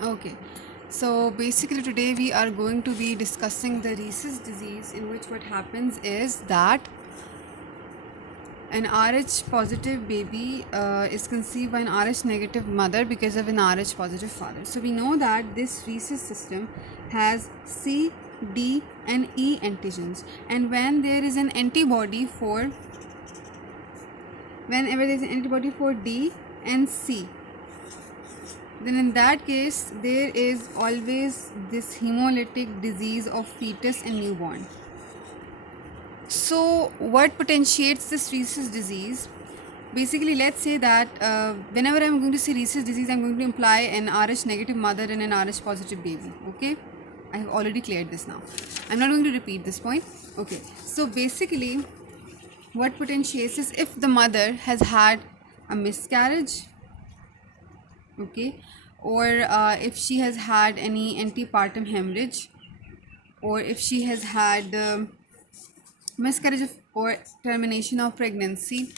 Okay, so basically today we are going to be discussing the Rhesus disease, in which what happens is that an RH positive baby is conceived by an RH negative mother because of an RH positive father. So we know that this Rhesus system has C, D and E antigens, and whenever there is an antibody for D and C, then in that case there is always this hemolytic disease of fetus and newborn. So what potentiates this Rhesus disease? Basically, let's say that whenever I'm going to say Rhesus disease, I'm going to imply an RH negative mother and an RH positive baby. Okay, I have already cleared this now. I'm not going to repeat this point. Okay, so basically what potentiates is if the mother has had a miscarriage, okay, or if she has had any antepartum hemorrhage, or if she has had miscarriage or termination of pregnancy,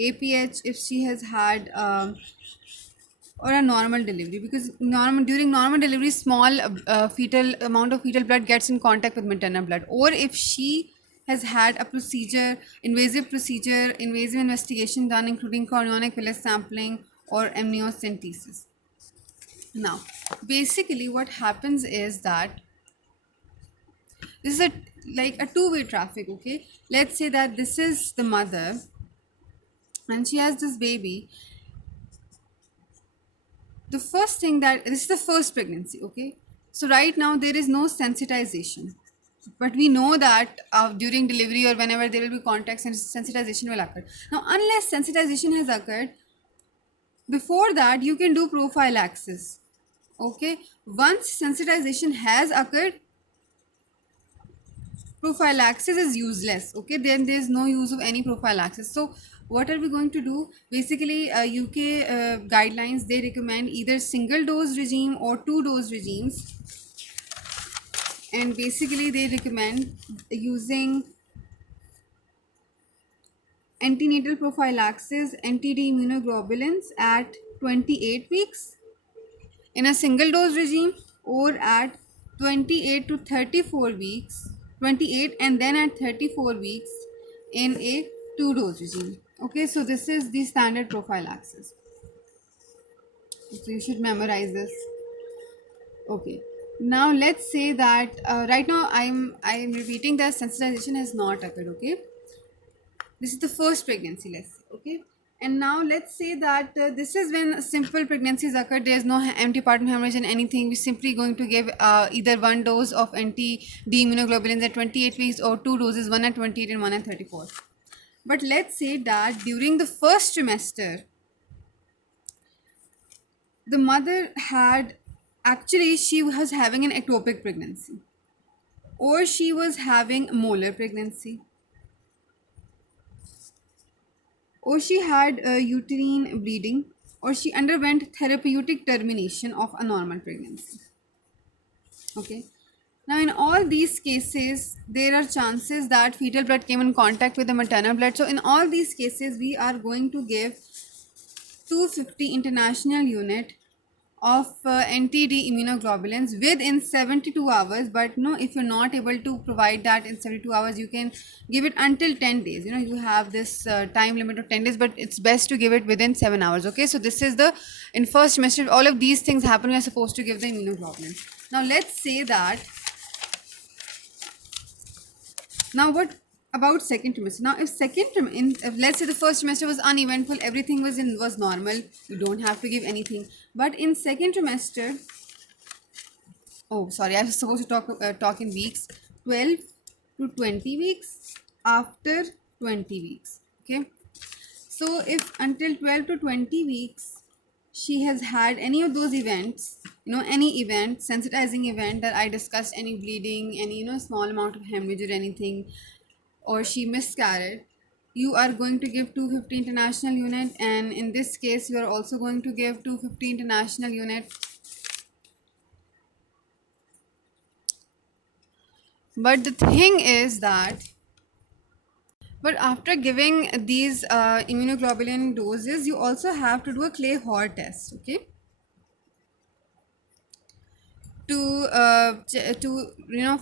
APH if she has had or a normal delivery, because during normal delivery small fetal amount of fetal blood gets in contact with maternal blood, or if she has had a invasive investigation done including chorionic villus sampling or amniocentesis. Now basically what happens is that this is a like a two-way traffic. Okay, let's say that this is the mother and she has this baby. The first thing, that this is the first pregnancy, okay, so right now there is no sensitization, but we know that during delivery or whenever there will be contact, sensitization will occur. Now unless sensitization has occurred, before that you can do prophylaxis. Okay, once sensitization has occurred, prophylaxis is useless. Okay, then there's no use of any prophylaxis. So what are we going to do? Basically UK guidelines, they recommend either single dose regime or two dose regimes, and basically they recommend using antenatal prophylaxis anti-D immunoglobulins at 28 weeks in a single dose regime, or at 28 to 34 weeks, 28 and then at 34 weeks in a two dose regime. Okay, so this is the standard prophylaxis, so you should memorize this. Okay, now let's say that right now I'm repeating that sensitization has not occurred. Okay, this is the first pregnancy, let's say. Okay, and now let's say that this is when simple pregnancies occur, there's no antepartum hemorrhage and anything. We're simply going to give either one dose of anti-D immunoglobulins at 28 weeks or two doses, one at 28 and one at 34. But let's say that during the first trimester the mother had, actually she was having an ectopic pregnancy, or she was having molar pregnancy, or she had uterine bleeding, or she underwent therapeutic termination of a normal pregnancy. Okay, now in all these cases there are chances that fetal blood came in contact with the maternal blood. So in all these cases we are going to give 250 international unit of anti-D immunoglobulins within 72 hours. But no, if you're not able to provide that in 72 hours, you can give it until 10 days. You know, you have this time limit of 10 days, but it's best to give it within 7 hours. Okay, so this is the, in first semester all of these things happen, we are supposed to give the immunoglobulins. Now let's say that, now what about second trimester? Now if let's say the first trimester was uneventful, everything was normal, you don't have to give anything. But in second trimester, oh sorry, I was supposed to talk in weeks, 12 to 20 weeks, after 20 weeks. Okay, so if until 12 to 20 weeks she has had any of those events, you know, any event, sensitizing event that I discussed, any bleeding, any, you know, small amount of hemorrhage or anything, or she miscarried, you are going to give 250 international unit, and in this case you are also going to give 250 international unit. But the thing is that But after giving these immunoglobulin doses, you also have to do a clay Hall test, okay? To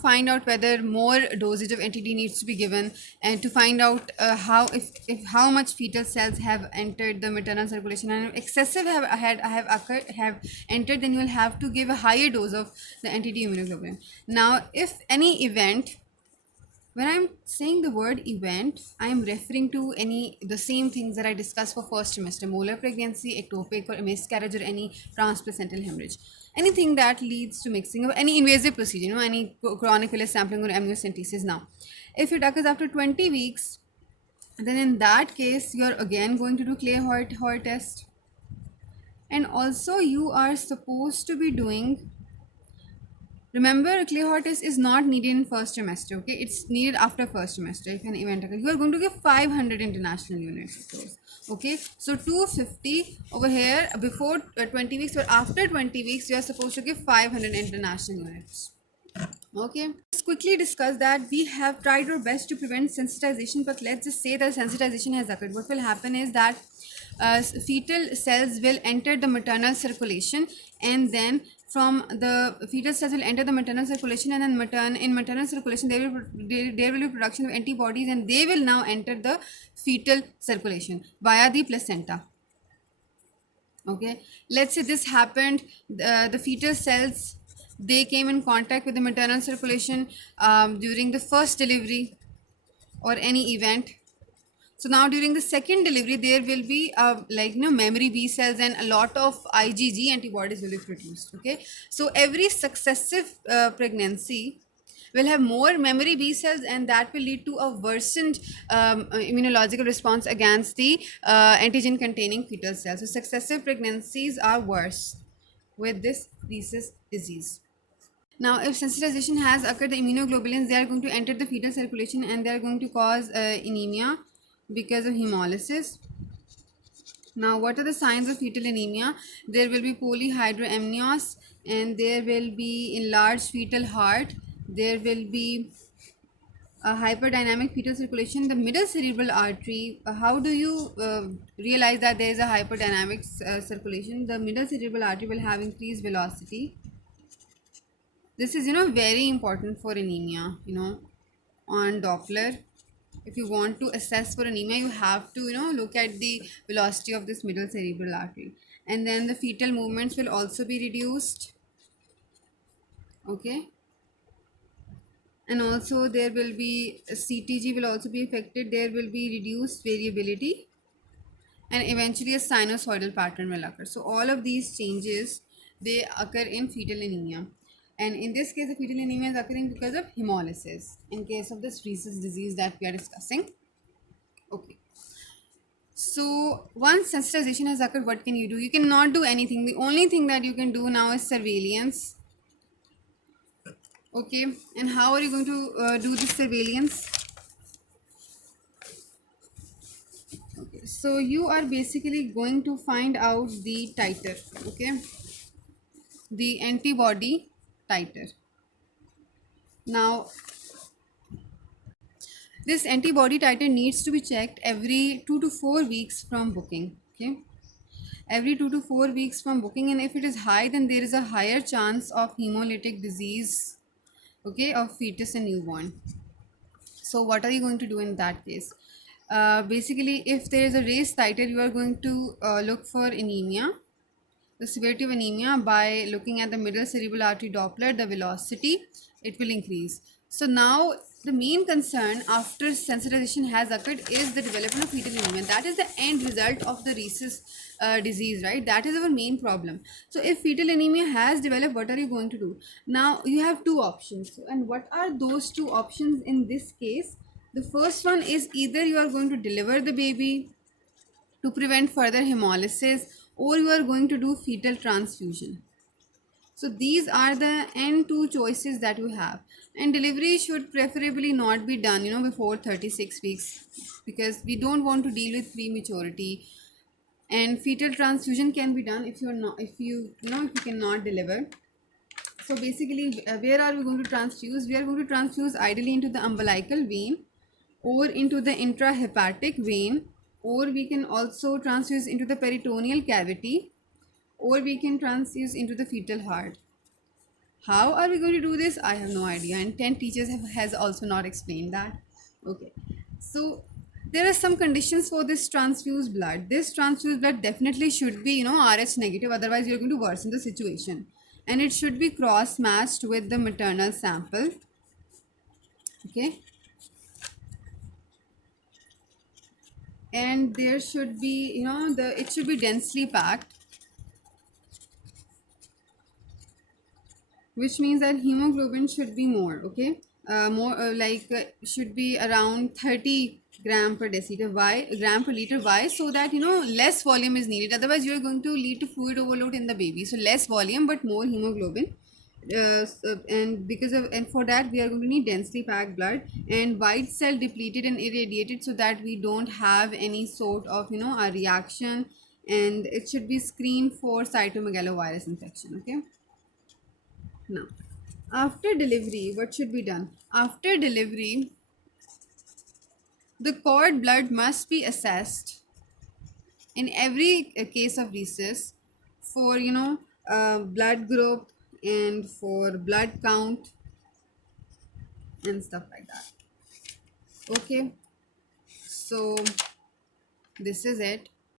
find out whether more dosage of NTD needs to be given, and to find out if how much fetal cells have entered the maternal circulation, and if excessive have entered, then you will have to give a higher dose of the NTD immunoglobulin. Now, if any event, when I'm saying the word event, I am referring to the same things that I discussed for first trimester: molar pregnancy, ectopic or miscarriage, or any transplacental hemorrhage. Anything that leads to mixing of any invasive procedure, any chronic villus sampling or amniocentesis. Now, if it occurs after 20 weeks, then in that case, you're again going to do clay Hort test. And also, you are supposed to be doing. Remember, clay test is not needed in first trimester, okay? It's needed after first trimester. If an event occurs, you are going to give 500 international units of those, okay? So 250 over here before 20 weeks, or after 20 weeks, you are supposed to give 500 international units. Okay, let's quickly discuss that. We have tried our best to prevent sensitization, but let's just say that sensitization has occurred. What will happen is that fetal cells will enter the maternal circulation, and then from the fetal cells will enter the maternal circulation, and then in maternal circulation there will be production of antibodies, and they will now enter the fetal circulation via the placenta. Okay, let's say this happened, the fetal cells, they came in contact with the maternal circulation during the first delivery or any event. So now during the second delivery, there will be memory B cells, and a lot of IgG antibodies will be produced. Okay, so every successive pregnancy will have more memory B cells, and that will lead to a worsened immunological response against the antigen containing fetal cells. So successive pregnancies are worse with this Rhesus disease. Now, if sensitization has occurred, the immunoglobulins, they are going to enter the fetal circulation, and they are going to cause anemia because of hemolysis. Now, what are the signs of fetal anemia? There will be polyhydramnios, and there will be enlarged fetal heart. There will be a hyperdynamic fetal circulation. The middle cerebral artery, how do you realize that there is a hyperdynamic circulation? The middle cerebral artery will have increased velocity. This is, very important for anemia, on Doppler. If you want to assess for anemia, you have to, look at the velocity of this middle cerebral artery. And then the fetal movements will also be reduced. Okay. And also there will be CTG will also be affected. There will be reduced variability, and eventually a sinusoidal pattern will occur. So all of these changes, they occur in fetal anemia. And in this case, the fetal anemia is occurring because of hemolysis in case of this Rhesus disease that we are discussing. Okay. So once sensitization has occurred, what can you do? You cannot do anything. The only thing that you can do now is surveillance. Okay. And how are you going to do this surveillance? Okay. So you are basically going to find out the titer. Okay. The antibody titer. Now, this antibody titer needs to be checked every 2 to 4 weeks from booking. Okay, every 2 to 4 weeks from booking, and if it is high, then there is a higher chance of hemolytic disease, okay, of fetus and newborn. So what are you going to do in that case? Basically, if there is a raised titer, you are going to look for anemia, the severity of anemia, by looking at the middle cerebral artery Doppler, the velocity, it will increase. So now the main concern after sensitization has occurred is the development of fetal anemia. That is the end result of the Rhesus disease, right? That is our main problem. So if fetal anemia has developed, what are you going to do? Now you have two options. And what are those two options in this case? The first one is either you are going to deliver the baby to prevent further hemolysis, or you are going to do fetal transfusion. So these are the end two choices that you have, and delivery should preferably not be done before 36 weeks, because we don't want to deal with prematurity. And fetal transfusion can be done if you cannot deliver. So basically, where are we going to transfuse? We are going to transfuse ideally into the umbilical vein, or into the intrahepatic vein, or we can also transfuse into the peritoneal cavity, or we can transfuse into the fetal heart. How are we going to do this? I have no idea, and 10 teachers has also not explained that. Okay, so there are some conditions for this transfused blood. This transfused blood definitely should be, RH negative, otherwise you're going to worsen the situation. And it should be cross matched with the maternal sample. Okay, and there should be, it should be densely packed, which means that hemoglobin should be more. Okay, more should be around 30 gram per deciliter. Why? Gram per liter? Why? So that less volume is needed, otherwise you are going to lead to fluid overload in the baby. So less volume but more hemoglobin. And for that we are going to need densely packed blood and white cell depleted and irradiated, so that we don't have any sort of a reaction. And it should be screened for cytomegalovirus infection. Okay, now, after delivery, what should be done? After delivery, the cord blood must be assessed in every case of rhesus for, blood group and for blood count and stuff like that. Okay, so this is it.